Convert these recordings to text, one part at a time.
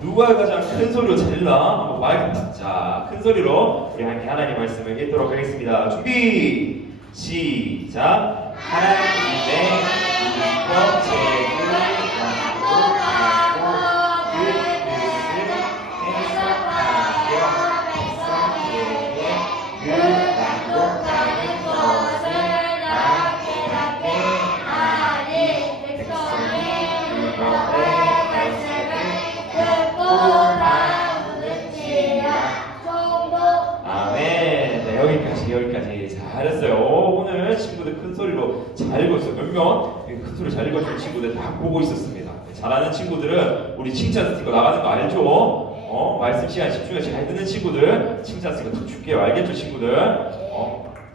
누가 가장 큰 소리로 잘라 한번 봐야겠다. 자, 큰 소리로 우리 함께 하나님 말씀을 읽도록 하겠습니다. 준비 시작. 하나님의 이름과 제국을 양육하고 그 뜻을 해석하여 백성에게 그 양육하는 것을 나게 하니 백성이 그것의 아멘. 네, 여기까지 잘했어요. 오늘 친구들 큰 소리로 잘 읽었어요. 몇몇 큰 소리 잘 읽어주는 친구들 다 보고 있었습니다. 잘하는 친구들은 우리 칭찬 스티커 나가는 거 알죠? 말씀 시간 집중해서 잘 듣는 친구들 칭찬 스티커 툭 줄게요. 알겠죠, 친구들?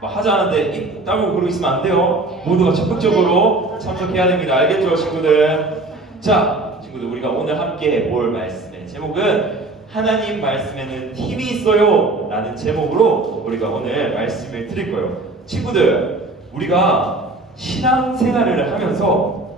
뭐 하자는데 따고 그러고 있으면 안 돼요. 모두가 적극적으로 참석해야 됩니다. 알겠죠, 친구들? 자, 친구들, 우리가 오늘 함께 볼 말씀의 제목은 하나님 말씀에는 힘이 있어요 라는 제목으로 우리가 오늘 말씀을 드릴 거예요. 친구들, 우리가 신앙생활을 하면서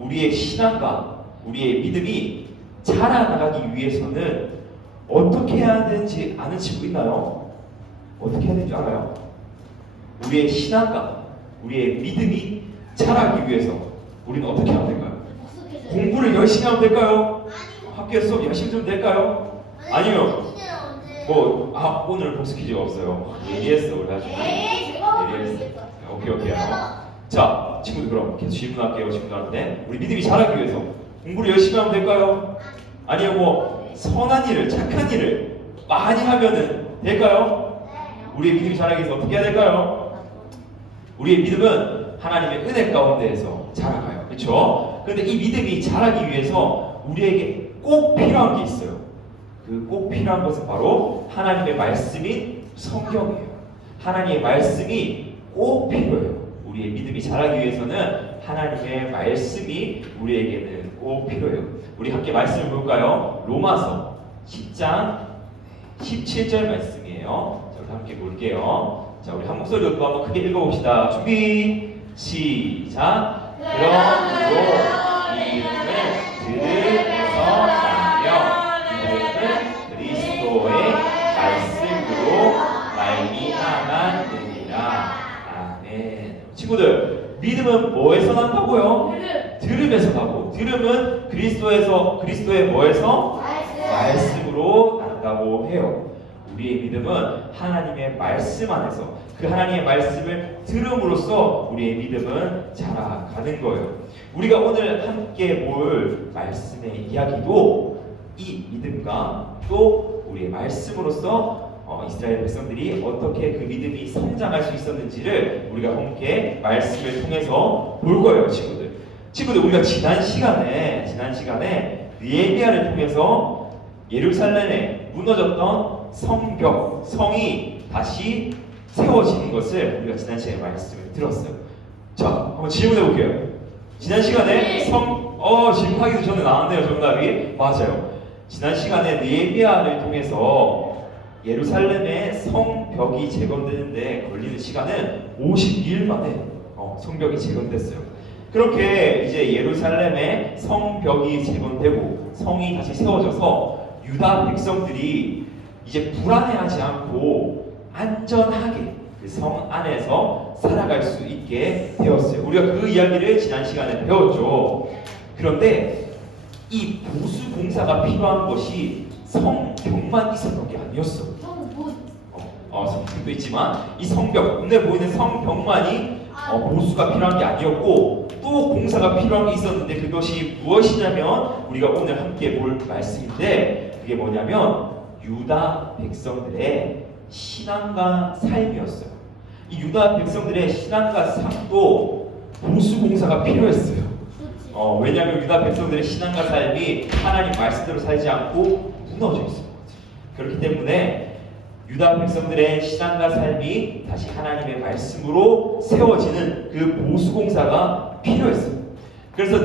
우리의 신앙과 우리의 믿음이 자라나가기 위해서는 어떻게 해야 되는지 아는 친구 있나요? 어떻게 해야 되는지 알아요? 우리의 신앙과 우리의 믿음이 자라기 위해서 우리는 어떻게 하면 될까요? 공부를 열심히 하면 될까요? 학교 수업 열심히 좀 될까요? 아니면 오늘 복수 퀴즈가 없어요. 예리했어 우리 아주. 예리했어. 오케이. 자, 친구들 그럼 계속 질문할게요. 친구들한테 우리 믿음이 자라기 위해서 공부를 열심히 하면 될까요? 아니면 뭐 선한 일을, 착한 일을 많이 하면은 될까요? 우리의 믿음이 자라기 위해서 어떻게 해야 될까요? 우리의 믿음은 하나님의 은혜 가운데에서 자라가요. 그렇죠? 그런데 이 믿음이 자라기 위해서 우리에게 꼭 필요한 게 있어요. 그 꼭 필요한 것은 바로 하나님의 말씀인 성경이에요. 하나님의 말씀이 꼭 필요해요. 우리의 믿음이 자라기 위해서는 하나님의 말씀이 우리에게는 꼭 필요해요. 우리 함께 말씀을 볼까요? 로마서 10장 17절 말씀이에요. 자, 우리 함께 볼게요. 자, 우리 한 목소리로 또 한번 크게 읽어봅시다. 준비 시작. 그러므로 이름을 들으면서 나며 그리스도의 말씀으로 말미암아 되리라. 아멘. 친구들, 믿음은 뭐에서 난다고요? 들음에서 나고, 들음은 그리스도의 뭐에서? 말씀으로 난다고 해요. 우리의 믿음은 하나님의 말씀 안에서 그 하나님의 말씀을 들음으로써 우리의 믿음은 자라가는 거예요. 우리가 오늘 함께 볼 말씀의 이야기도 이 믿음과 또 우리의 말씀으로써 이스라엘 백성들이 어떻게 그 믿음이 성장할 수 있었는지를 우리가 함께 말씀을 통해서 볼 거예요, 친구들. 우리가 지난 시간에 느헤미야를 통해서 예루살렘에 무너졌던 성이 다시 세워지는 것을 우리가 지난 시간에 말씀을 들었어요. 자, 한번 질문해 볼게요. 지난 시간에 질문하기도 전에 나왔네요, 정답이. 맞아요. 지난 시간에 느헤미야를 통해서 예루살렘의 성벽이 재건되는데 걸리는 시간은 52일 만에 성벽이 재건됐어요. 그렇게 이제 예루살렘의 성벽이 재건되고 성이 다시 세워져서 유다 백성들이 이제 불안해하지 않고 안전하게 그 성 안에서 살아갈 수 있게 되었어요. 우리가 그 이야기를 지난 시간에 배웠죠. 그런데 이 보수 공사가 필요한 것이 성벽만 있었던 게 아니었어. 성벽도 있지만 이 성벽, 눈에 보이는 성벽만이 보수가 필요한 게 아니었고 또 공사가 필요한 게 있었는데 그것이 무엇이냐면 우리가 오늘 함께 볼 말씀인데 그게 뭐냐면 유다 백성들의 신앙과 삶이었어요. 이 유다 백성들의 신앙과 삶도 보수 공사가 필요했어요. 왜냐하면 유다 백성들의 신앙과 삶이 하나님 말씀대로 살지 않고 무너져 있어요. 그렇기 때문에 유다 백성들의 신앙과 삶이 다시 하나님의 말씀으로 세워지는 그 보수 공사가 필요했어요. 그래서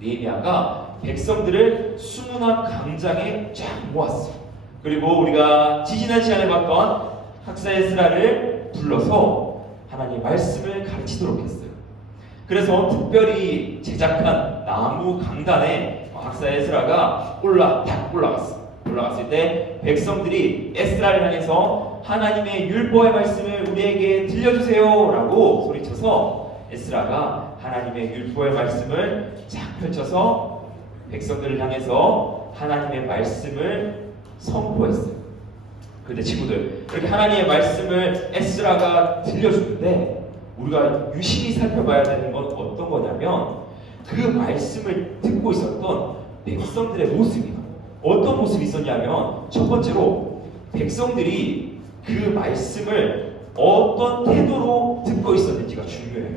느헤미야가 백성들을 수문학 광장에 쫙 모았어요. 그리고 우리가 지지난 시간에 봤던 학사 에스라를 불러서 하나님의 말씀을 가르치도록 했어요. 그래서 특별히 제작한 나무 강단에 학사 에스라가 딱 올라갔어. 올라갔을 때 백성들이 에스라를 향해서 하나님의 율법의 말씀을 우리에게 들려주세요라고 소리쳐서 에스라가 하나님의 율법의 말씀을 쫙 펼쳐서 백성들을 향해서 하나님의 말씀을 선포했어요. 그런데 친구들, 이렇게 하나님의 말씀을 에스라가 들려주는데 우리가 유심히 살펴봐야 되는 건 어떤 거냐면 그 말씀을 듣고 있었던 백성들의 모습이에요. 어떤 모습이 있었냐면 첫 번째로 백성들이 그 말씀을 어떤 태도로 듣고 있었는지가 중요해요.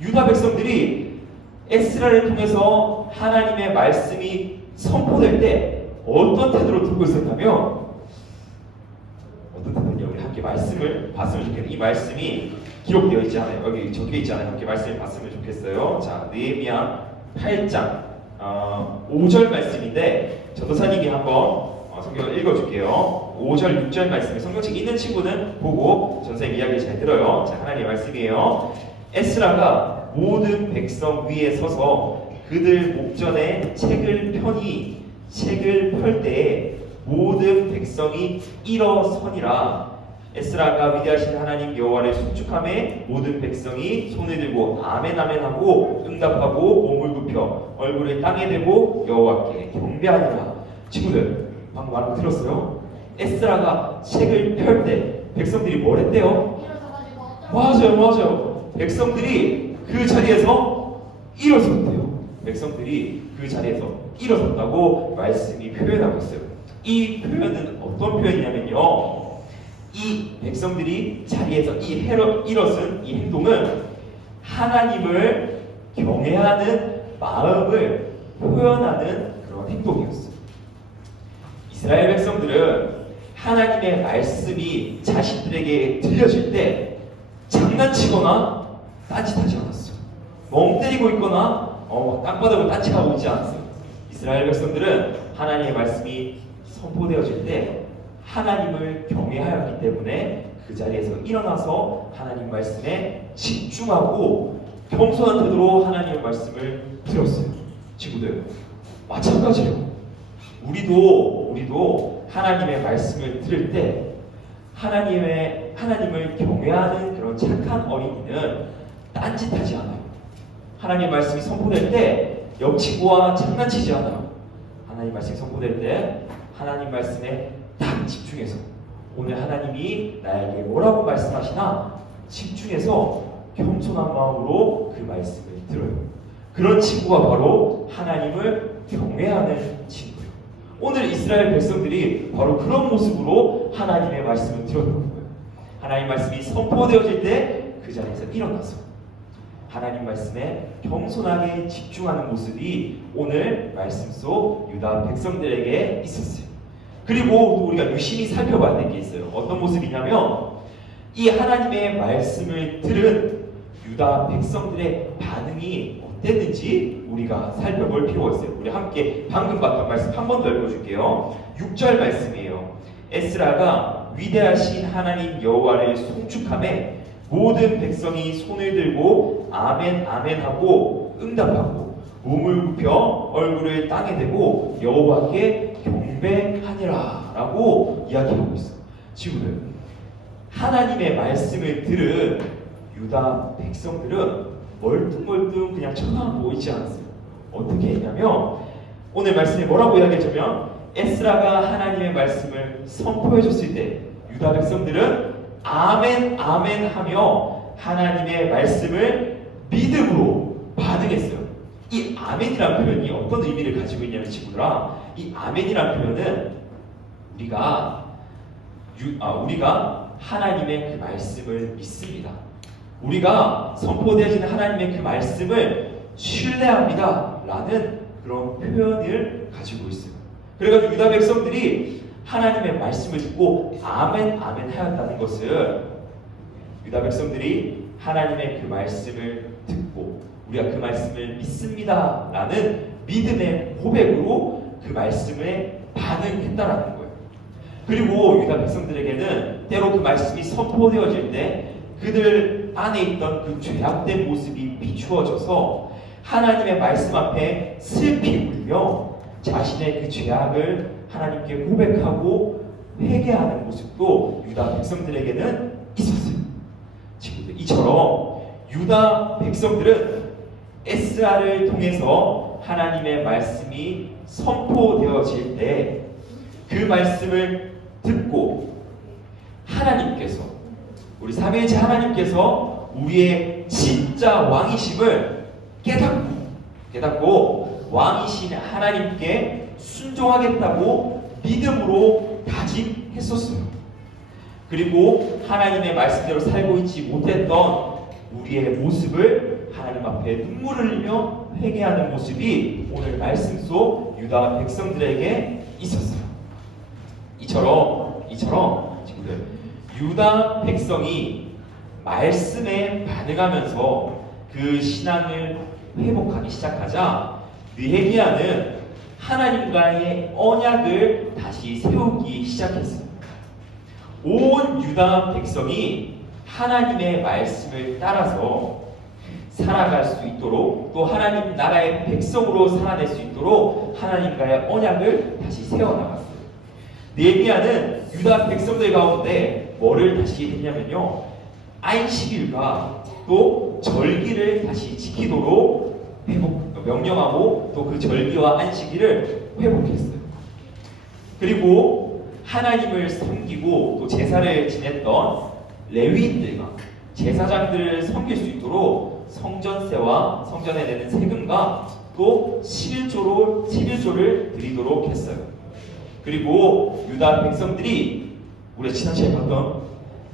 유다 백성들이 에스라를 통해서 하나님의 말씀이 선포될 때 어떤 태도로 듣고 있었냐면 어떤 태도냐, 우리 함께 말씀을 봤으면 좋겠는데 이 말씀이 기록되어 있지 않아요. 여기 적혀 있지 않아요. 함께 말씀을 봤으면 좋겠어요. 자, 느헤미야 8장 5절 말씀인데 전도사님이 한번 성경을 읽어줄게요. 5절 6절 말씀이 성경책 있는 친구는 보고 전사님 이야기 잘 들어요. 자, 하나님의 말씀이에요. 에스라가 모든 백성 위에 서서 그들 목전에 책을 펴니 책을 펼 때에 모든 백성이 일어서니라. 에스라가 위대하신 하나님 여호와를 송축함에 모든 백성이 손을 들고 아멘 아멘 하고 응답하고 몸을 굽혀 얼굴을 땅에 대고 여호와께 경배하니라. 친구들, 방금 말한 거 들었어요? 에스라가 책을 펼 때 백성들이 뭘 했대요? 맞아요. 백성들이 그 자리에서 일어섰대요. 백성들이 그 자리에서 일어섰다고 말씀이 표현하고 있어요. 이 표현은 어떤 표현이냐면요, 이 백성들이 자리에서 일어선 이 행동은 하나님을 경외하는 마음을 표현하는 그런 행동이었어요. 이스라엘 백성들은 하나님의 말씀이 자신들에게 들려질 때 장난치거나 딴짓하지 않았어요. 멍 때리고 있거나 땅바닥을 딴짓하고 있지 않았어요. 이스라엘 백성들은 하나님의 말씀이 선포되어질 때 하나님을 경외하였기 때문에 그 자리에서 일어나서 하나님 말씀에 집중하고 겸손한 태도로 하나님의 말씀을 들었어요. 친구들, 마찬가지예요. 우리도 하나님의 말씀을 들을 때 하나님을 경외하는 그런 착한 어린이는 딴짓하지 않아요. 하나님의 말씀이 선포될 때 옆 친구와 장난치지 않아요. 하나님 말씀이 선포될 때 하나님 말씀에 딱 집중해서 오늘 하나님이 나에게 뭐라고 말씀하시나 집중해서 겸손한 마음으로 그 말씀을 들어요. 그런 친구가 바로 하나님을 경외하는 친구예요. 오늘 이스라엘 백성들이 바로 그런 모습으로 하나님의 말씀을 들었던 거예요. 하나님 말씀이 선포되어질 때 그 자리에서 일어나서 하나님 말씀에 겸손하게 집중하는 모습이 오늘 말씀 속 유다 백성들에게 있었어요. 그리고 또 우리가 유심히 살펴봐야 될 게 있어요. 어떤 모습이냐면 이 하나님의 말씀을 들은 유다 백성들의 반응이 어땠는지 우리가 살펴볼 필요가 있어요. 우리 함께 방금 봤던 말씀 한 번 더 읽어줄게요. 6절 말씀이에요. 에스라가 위대하신 하나님 여호와를 송축함에 모든 백성이 손을 들고 아멘 아멘 하고 응답하고 몸을 굽혀 얼굴을 땅에 대고 여호와께 경배하니라 라고 이야기하고 있어요. 친구들, 하나님의 말씀을 들은 유다 백성들은 멀뚱멀뚱 그냥 쳐다보고 있지 않았어요. 어떻게 했냐면 오늘 말씀이 뭐라고 이야기했냐면 에스라가 하나님의 말씀을 선포해 줬을 때 유다 백성들은 아멘 아멘 하며 하나님의 말씀을 믿음으로 반응했어요. 이 아멘이라는 표현이 어떤 의미를 가지고 있냐면 친구들아, 이 아멘이라는 표현은 우리가 하나님의 그 말씀을 믿습니다. 우리가 선포되어지는 하나님의 그 말씀을 신뢰합니다 라는 그런 표현을 가지고 있어요. 그래가지고 유다 백성들이 하나님의 말씀을 듣고 아멘 아멘 하였다는 것은 유다 백성들이 하나님의 그 말씀을 듣고 우리가 그 말씀을 믿습니다 라는 믿음의 고백으로 그 말씀에 반응했다라는 거예요. 그리고 유다 백성들에게는 때로 그 말씀이 선포되어질 때 그들 안에 있던 그 죄악된 모습이 비추어져서 하나님의 말씀 앞에 슬피 울며 자신의 그 죄악을 하나님께 고백하고 회개하는 모습도 유다 백성들에게는 있었어요. 친구들, 이처럼 유다 백성들은 에스라를 통해서 하나님의 말씀이 선포되어질 때 그 말씀을 듣고 하나님께서, 우리 삼위일체 하나님께서 우리의 진짜 왕이심을 깨닫고 왕이신 하나님께 순종하겠다고 믿음으로 다짐했었어요. 그리고 하나님의 말씀대로 살고 있지 못했던 우리의 모습을 하나님 앞에 눈물을 흘리며 회개하는 모습이 오늘 말씀 속 유다 백성들에게 있었어요. 이처럼 친구들, 유다 백성이 말씀에 반응하면서 그 신앙을 회복하기 시작하자 느헤미야는 하나님과의 언약을 다시 세우기 시작했어요. 온 유다 백성이 하나님의 말씀을 따라서 살아갈 수 있도록, 또 하나님 나라의 백성으로 살아낼 수 있도록 하나님과의 언약을 다시 세워나갔어요. 느헤미야는 유다 백성들 가운데 뭐를 다시 했냐면요, 안식일과 또 절기를 다시 지키도록 명령하고 또 그 절기와 안식일을 회복했어요. 그리고 하나님을 섬기고 또 제사를 지냈던 레위인들과 제사장들을 섬길 수 있도록 성전세와 성전에 내는 세금과 또 11조를 드리도록 했어요. 그리고 유다 백성들이 우리가 지난 시간에 봤던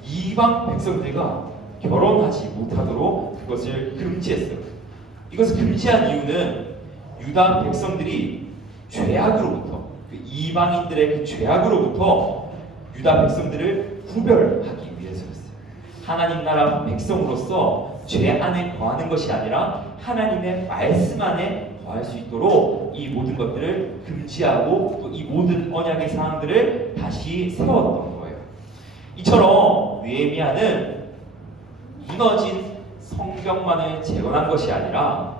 이방 백성들과 결혼하지 못하도록 그것을 금지했어요. 이것을 금지한 이유는 유다 백성들이 죄악으로부터, 그 이방인들의 그 죄악으로부터 유다 백성들을 구별하기 위해서였어요. 하나님 나라 백성으로서 죄 안에 거하는 것이 아니라 하나님의 말씀 안에 거할 수 있도록 이 모든 것들을 금지하고 또 이 모든 언약의 사항들을 다시 세웠던 거예요. 이처럼 느헤미야는 무너진 성벽만을 재건한 것이 아니라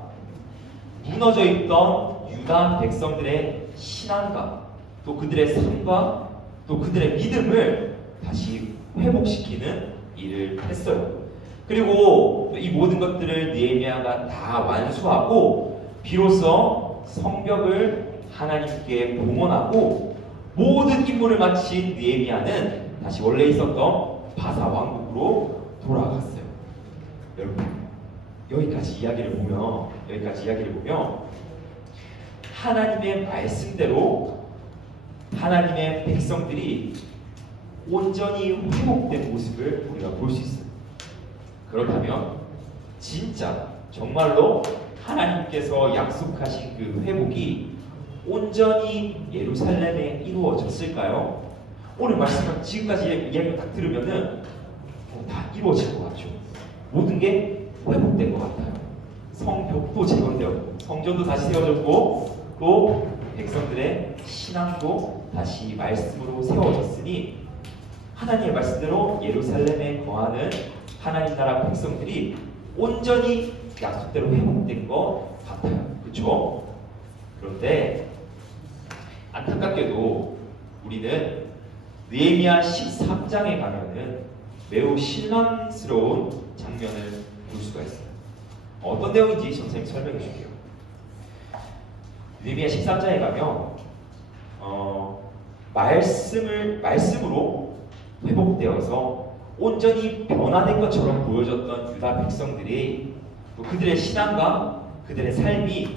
무너져 있던 유다 백성들의 신앙과 또 그들의 삶과 또 그들의 믿음을 다시 회복시키는 일을 했어요. 그리고 이 모든 것들을 느헤미야가 다 완수하고 비로소 성벽을 하나님께 봉헌하고 모든 임무를 마친 느헤미야는 다시 원래 있었던 바사 왕국으로 돌아갔어요. 여러분, 여기까지 이야기를 보면 하나님의 말씀대로 하나님의 백성들이 온전히 회복된 모습을 우리가 볼 수 있어요. 그렇다면 진짜 정말로 하나님께서 약속하신 그 회복이 온전히 예루살렘에 이루어졌을까요? 오늘 말씀을 지금까지 이야기를 딱 들으면은 다 이루어질 것 같죠. 모든 게 회복된 것 같아요. 성벽도 재건되었고, 성전도 다시 세워졌고, 또 백성들의 신앙도 다시 말씀으로 세워졌으니 하나님의 말씀대로 예루살렘에 거하는 하나님 나라 백성들이 온전히 약속대로 회복된 것 같아요. 그렇죠? 그런데 안타깝게도 우리는 느헤미야 13장에 가면은 매우 실망스러운 장면을 볼 수가 있어요. 어떤 내용인지 선생님 설명해 줄게요. 느헤미야 13장에 가면 말씀으로 회복되어서 온전히 변화된 것처럼 보여졌던 유다 백성들이 또 그들의 신앙과 그들의 삶이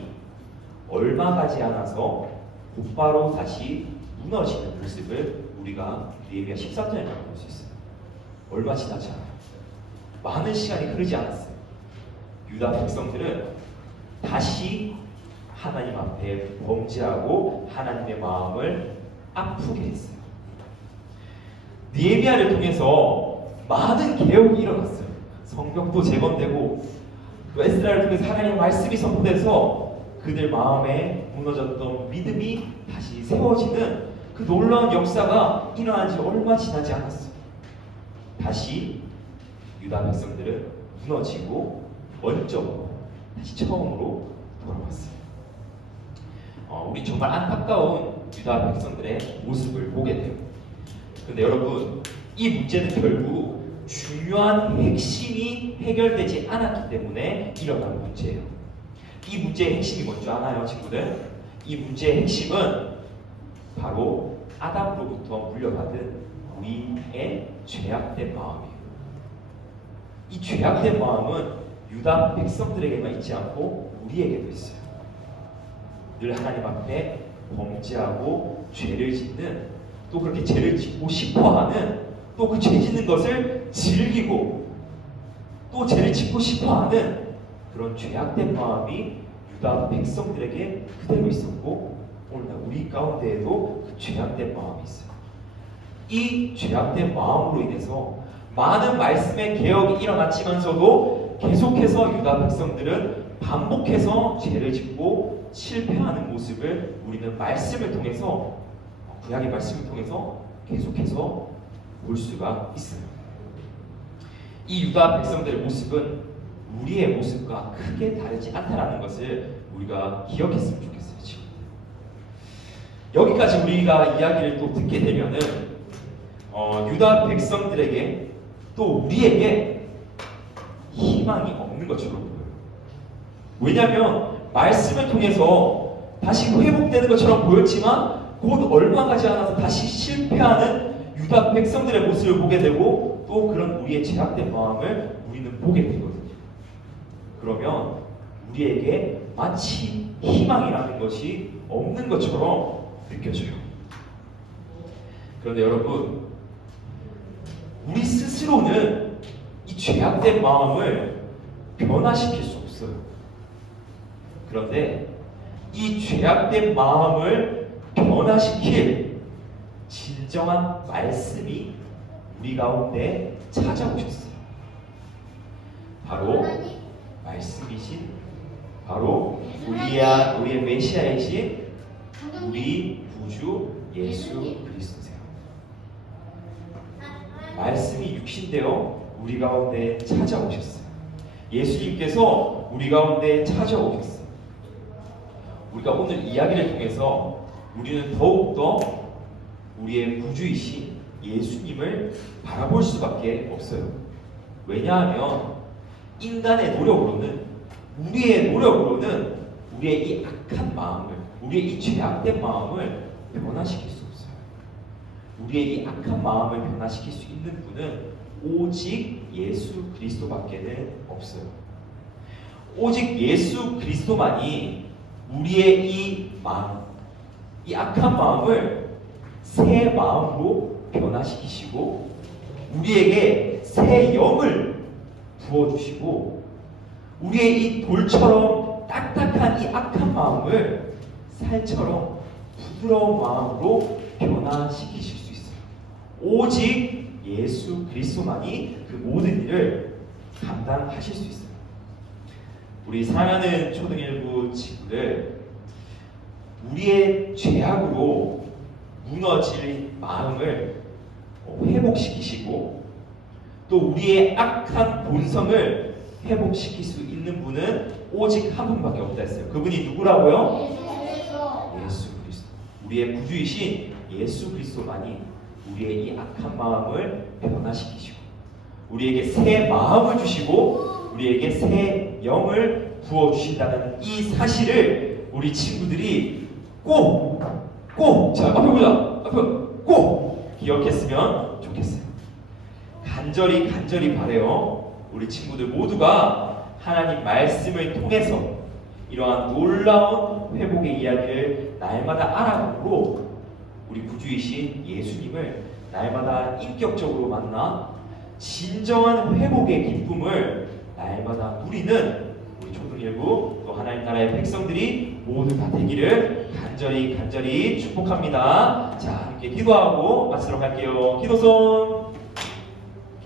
얼마 가지 않아서 곧바로 다시 무너지는 모습을 우리가 느헤미야 13장에 가면 볼 수 있어요. 얼마 지나지 않아요. 많은 시간이 흐르지 않았어요. 유다 백성들은 다시 하나님 앞에 범죄하고 하나님의 마음을 아프게 했어요. 느헤미야를 통해서 많은 개혁이 일어났어요. 성벽도 재건되고 또 에스라를 통해서 하나님의 말씀이 선포돼서 그들 마음에 무너졌던 믿음이 다시 세워지는 그 놀라운 역사가 일어난 지 얼마 지나지 않았어요. 다시 유다 백성들은 무너지고 원점으로 다시 처음으로 돌아왔어요. 우리 정말 안타까운 유다 백성들의 모습을 보게 돼요. 근데 여러분, 이 문제는 결국 중요한 핵심이 해결되지 않았기 때문에 일어난 문제예요. 이 문제의 핵심이 뭔지 아나요, 친구들? 이 문제의 핵심은 바로 아담으로부터 물려받은 우리의 죄악된 마음이에요. 이 죄악된 마음은 유다 백성들에게만 있지 않고 우리에게도 있어요. 늘 하나님 앞에 범죄하고 죄를 짓는, 또 그렇게 죄를 짓고 싶어하는, 또 그 죄 짓는 것을 즐기고 또 죄를 짓고 싶어하는 그런 죄악된 마음이 유다 백성들에게 그대로 있었고, 오늘날 우리 가운데에도 그 죄악된 마음이 있어요. 이 죄악된 마음으로 인해서 많은 말씀의 개혁이 일어났지만서도 계속해서 유다 백성들은 반복해서 죄를 짓고 실패하는 모습을 우리는 말씀을 통해서, 구약의 말씀을 통해서 계속해서 볼 수가 있어요. 이 유다 백성들의 모습은 우리의 모습과 크게 다르지 않다라는 것을 우리가 기억했으면 좋겠어요. 지금 여기까지 우리가 이야기를 또 듣게 되면은 유다 백성들에게 또 우리에게 희망이 없는 것처럼 보여요. 왜냐하면 말씀을 통해서 다시 회복되는 것처럼 보였지만 곧 얼마 가지 않아서 다시 실패하는 유다 백성들의 모습을 보게 되고, 또 그런 우리의 죄악된 마음을 우리는 보게 되거든요. 그러면 우리에게 마치 희망이라는 것이 없는 것처럼 느껴져요. 그런데 여러분, 우리 스스로는 이 죄악된 마음을 변화시킬 수 없어요. 그런데 이 죄악된 마음을 변화시킬 진정한 말씀이 우리 가운데 찾아오셨어요. 바로 말씀이신, 바로 우리의 메시아이신 우리 구주 예수 그리스도세요. 말씀이 육신되어 우리 가운데 찾아오셨어요. 예수님께서 우리 가운데 찾아오셨어요. 우리가 오늘 이야기를 통해서 우리는 더욱더 우리의 구주이신 예수님을 바라볼 수밖에 없어요. 왜냐하면 인간의 노력으로는, 우리의 노력으로는 우리의 이 악한 마음을, 우리의 이 죄악된 마음을 변화시킬 수 없어요. 우리의 이 악한 마음을 변화시킬 수 있는 분은 오직 예수 그리스도밖에는 없어요. 오직 예수 그리스도만이 우리의 이 마음, 이 악한 마음을 새 마음으로 변화시키시고 우리에게 새 영을 부어주시고 우리의 이 돌처럼 딱딱한 이 악한 마음을 살처럼 부드러운 마음으로 변화시키실 수 있어요. 오직 예수 그리스도만이 그 모든 일을 감당하실 수 있어요. 우리 사랑하는 초등일부 친구들, 우리의 죄악으로 무너질 마음을 회복시키시고 또 우리의 악한 본성을 회복시킬 수 있는 분은 오직 한 분밖에 없다 했어요. 그분이 누구라고요? 예수 그리스도. 우리의 구주이신 예수 그리스도만이 우리의 이 악한 마음을 변화시키시고 우리에게 새 마음을 주시고 우리에게 새 영을 부어주신다는 이 사실을 우리 친구들이 꼭 자, 앞에 보자. 앞에 꼭 기억했으면 좋겠어요. 간절히 바래요. 우리 친구들 모두가 하나님 말씀을 통해서 이러한 놀라운 회복의 이야기를 날마다 알아보고 우리 구주이신 예수님을 날마다 인격적으로 만나 진정한 회복의 기쁨을 날마다 누리는 우리 초등일부 또 하나님 나라의 백성들이 모두 다 되기를 간절히 축복합니다. 자, 함께 기도하고 마치도록 할게요. 기도손.